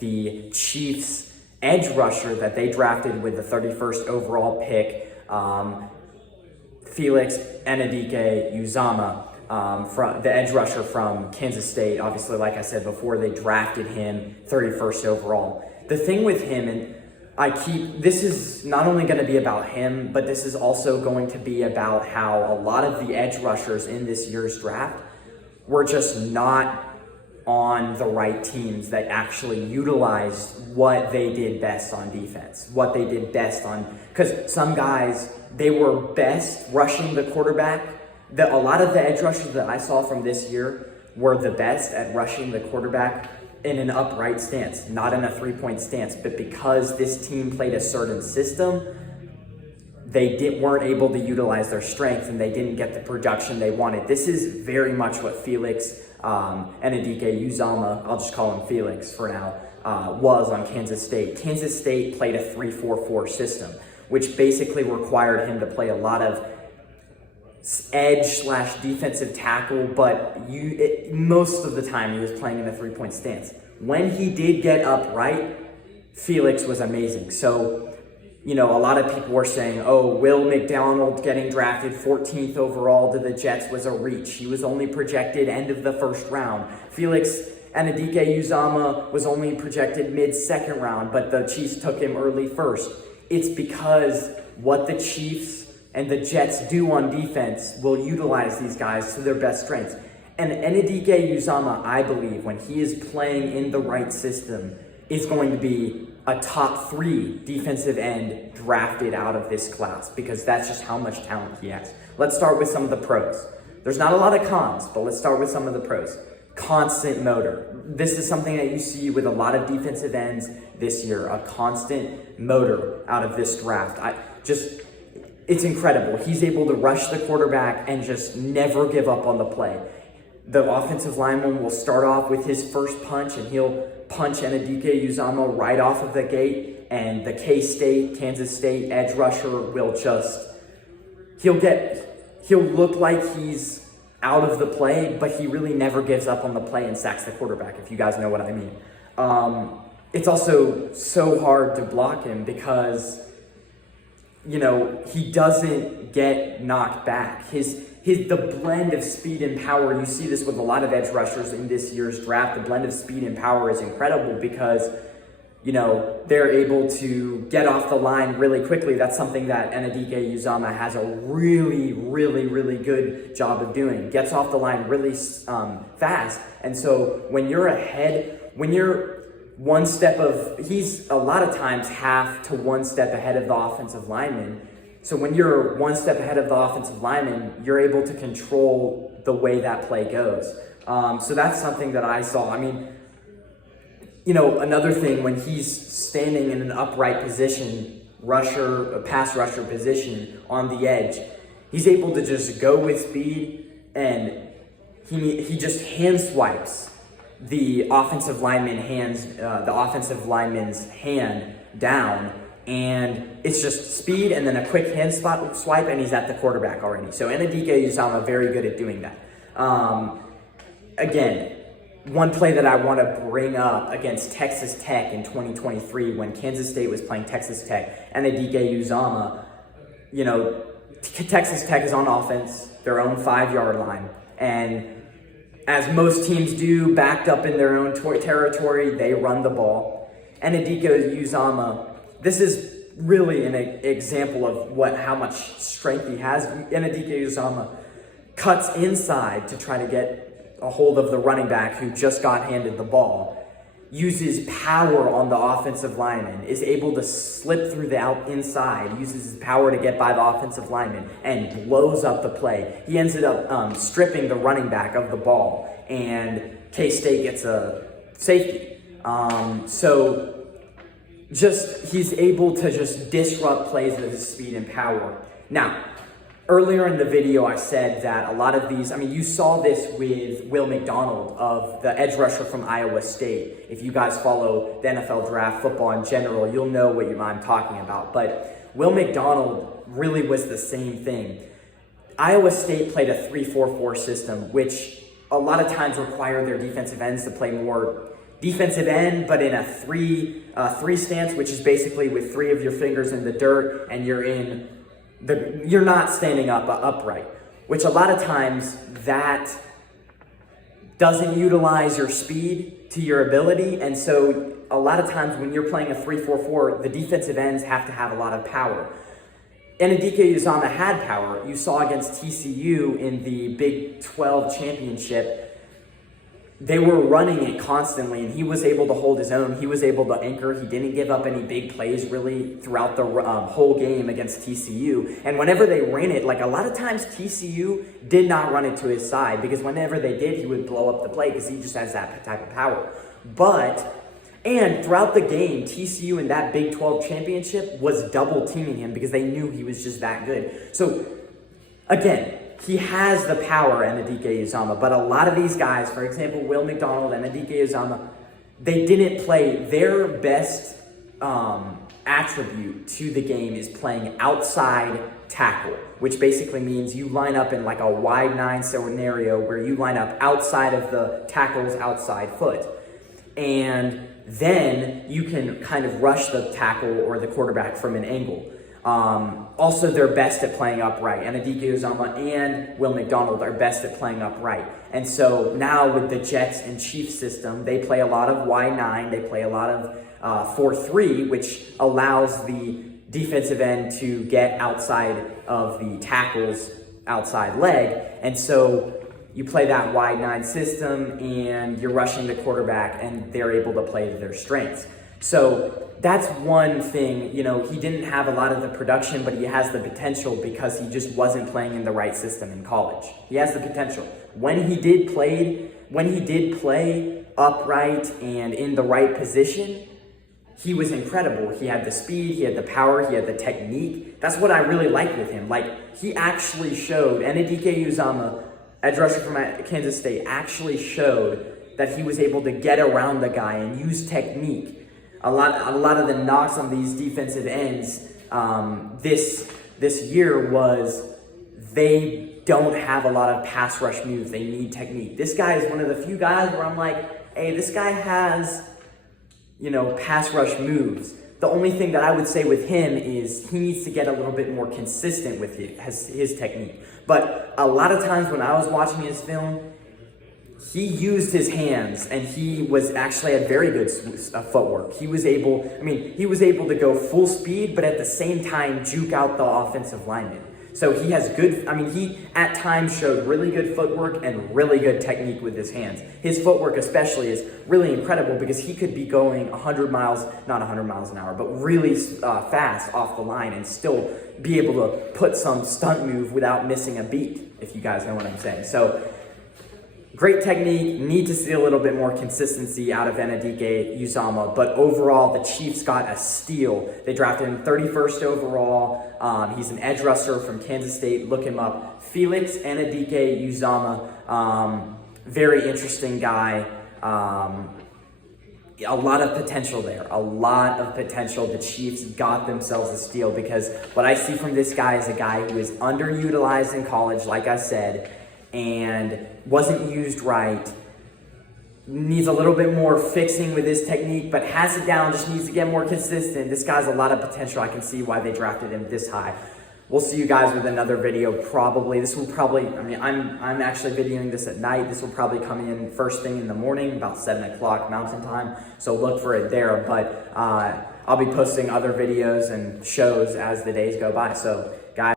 the Chiefs edge rusher that they drafted with the 31st overall pick, Felix Anaduke Uzomah, from the edge rusher from Kansas State. Obviously, like I said before, they drafted him 31st overall. The thing with him, and this is not only going to be about him, but this is also going to be about how a lot of the edge rushers in this year's draft were just not on the right teams that actually utilized what they did best on defense, what they did best on, because some guys, they were best rushing the quarterback. A lot of the edge rushers that I saw from this year were the best at rushing the quarterback in an upright stance, not in a three-point stance. But because this team played a certain system, they weren't able to utilize their strength, and they didn't get the production they wanted. This is very much what Felix Anaduke Uzomah, I'll just call him Felix for now, was on Kansas State. Kansas State played a 3-4-4 system, which basically required him to play a lot of edge/defensive tackle, but most of the time he was playing in a three-point stance. When he did get upright, Felix was amazing. So, a lot of people were saying, oh, Will McDonald getting drafted 14th overall to the Jets was a reach. He was only projected end of the first round. Felix Anaduke Uzomah was only projected mid-second round, but the Chiefs took him early first. It's because what the Chiefs and the Jets do on defense will utilize these guys to their best strengths. And Anaduke Uzomah, I believe, when he is playing in the right system, is going to be a top 3 defensive end drafted out of this class, because that's just how much talent he has. Let's start with some of the pros. There's not a lot of cons, but let's start with some of the pros. Constant motor. This is something that you see with a lot of defensive ends this year, a constant motor out of this draft. It's incredible. He's able to rush the quarterback and just never give up on the play. The offensive lineman will start off with his first punch, and he'll punch Anaduke Uzomah right off of the gate, and the Kansas State edge rusher will he'll look like he's out of the play, but he really never gives up on the play and sacks the quarterback, if you guys know what I mean. It's also so hard to block him because he doesn't get knocked back. The blend of speed and power, you see this with a lot of edge rushers in this year's draft. The blend of speed and power is incredible because, they're able to get off the line really quickly. That's something that Anaduke Uzomah has a really, really, really good job of doing. Gets off the line really fast. And so when you're he's a lot of times half to 1 step ahead of the offensive lineman. So when you're 1 step ahead of the offensive lineman, you're able to control the way that play goes. So that's something that I saw. Another thing, when he's standing in an upright position, pass rusher position on the edge, he's able to just go with speed, and he just hand swipes the offensive lineman's hand down, and it's just speed and then a quick hand swipe, and he's at the quarterback already. So Anaduke Uzomah very good at doing that. Again, one play that I want to bring up against Texas Tech in 2023 when Kansas State was playing Texas Tech, Anaduke Uzomah, Texas Tech is on offense, their own 5-yard line, and as most teams do, backed up in their own territory, they run the ball. Anaduke Uzomah, this is really an example of how much strength he has. Anaduke Uzomah cuts inside to try to get a hold of the running back who just got handed the ball, uses power on the offensive lineman, is able to slip through the inside, uses his power to get by the offensive lineman, and blows up the play. He ended up stripping the running back of the ball, and K-State gets a safety. He's able to just disrupt plays with his speed and power. Now, earlier in the video, I said that a lot of these, you saw this with Will McDonald, of the edge rusher from Iowa State. If you guys follow the NFL draft, football in general, you'll know what I'm talking about. But Will McDonald really was the same thing. Iowa State played a 3-4-4 system, which a lot of times required their defensive ends to play more defensive end, but in a three stance, which is basically with 3 of your fingers in the dirt and you're not standing upright, which a lot of times that doesn't utilize your speed to your ability. And so a lot of times when you're playing a 3-4-4, the defensive ends have to have a lot of power. Anaduke Uzomah had power. You saw against TCU in the Big 12 championship, they were running it constantly, and he was able to hold his own. He was able to anchor. He didn't give up any big plays really throughout the whole game against TCU. And whenever they ran it, like a lot of times TCU did not run it to his side, because whenever they did, he would blow up the play because he just has that type of power. And throughout the game, TCU in that Big 12 championship was double teaming him because they knew he was just that good. So again, he has the power, Anaduke Uzomah, but a lot of these guys, for example, Will McDonald, Anaduke Uzomah, they didn't play. Their best attribute to the game is playing outside tackle, which basically means you line up in like a wide 9 scenario where you line up outside of the tackle's outside foot. And then you can kind of rush the tackle or the quarterback from an angle. Also, they're best at playing upright. Anaduke Uzomah and Will McDonald are best at playing upright. And so now with the Jets and Chiefs system, they play a lot of Y9. They play a lot of 4-3, which allows the defensive end to get outside of the tackle's outside leg. And so you play that wide 9 system and you're rushing the quarterback, and they're able to play to their strengths. So that's one thing. You know, he didn't have a lot of the production, but he has the potential because he just wasn't playing in the right system in college. He has the potential. When he did play upright and in the right position, he was incredible. He had the speed, he had the power, he had the technique. That's what I really like with him. Like, he actually showed, Anaduke Uzomah, edge rusher from Kansas State, actually showed that he was able to get around the guy and use technique. A lot of the knocks on these defensive ends this year was they don't have a lot of pass rush moves. They need technique. This guy is one of the few guys where I'm like, hey, this guy has, pass rush moves. The only thing that I would say with him is he needs to get a little bit more consistent with his technique. But a lot of times when I was watching his film, he used his hands, and he was actually had very good footwork. He was able to go full speed, but at the same time juke out the offensive lineman. So he has he at times showed really good footwork and really good technique with his hands. His footwork especially is really incredible because he could be going not 100 miles an hour, but really fast off the line and still be able to put some stunt move without missing a beat, if you guys know what I'm saying. So great technique, need to see a little bit more consistency out of Anaduke Uzomah, but overall, the Chiefs got a steal. They drafted him 31st overall. He's an edge rusher from Kansas State. Look him up. Felix Anaduke Uzomah, very interesting guy. A lot of potential there, a lot of potential. The Chiefs got themselves a steal because what I see from this guy is a guy who is underutilized in college, like I said, and wasn't used right, needs a little bit more fixing with his technique, but has it down, just needs to get more consistent. This guy's a lot of potential. I can see why they drafted him this high. We'll see you guys with another video probably. I'm actually videoing this at night. This will probably come in first thing in the morning, about 7 o'clock Mountain Time, so look for it there. But I'll be posting other videos and shows as the days go by. So guys,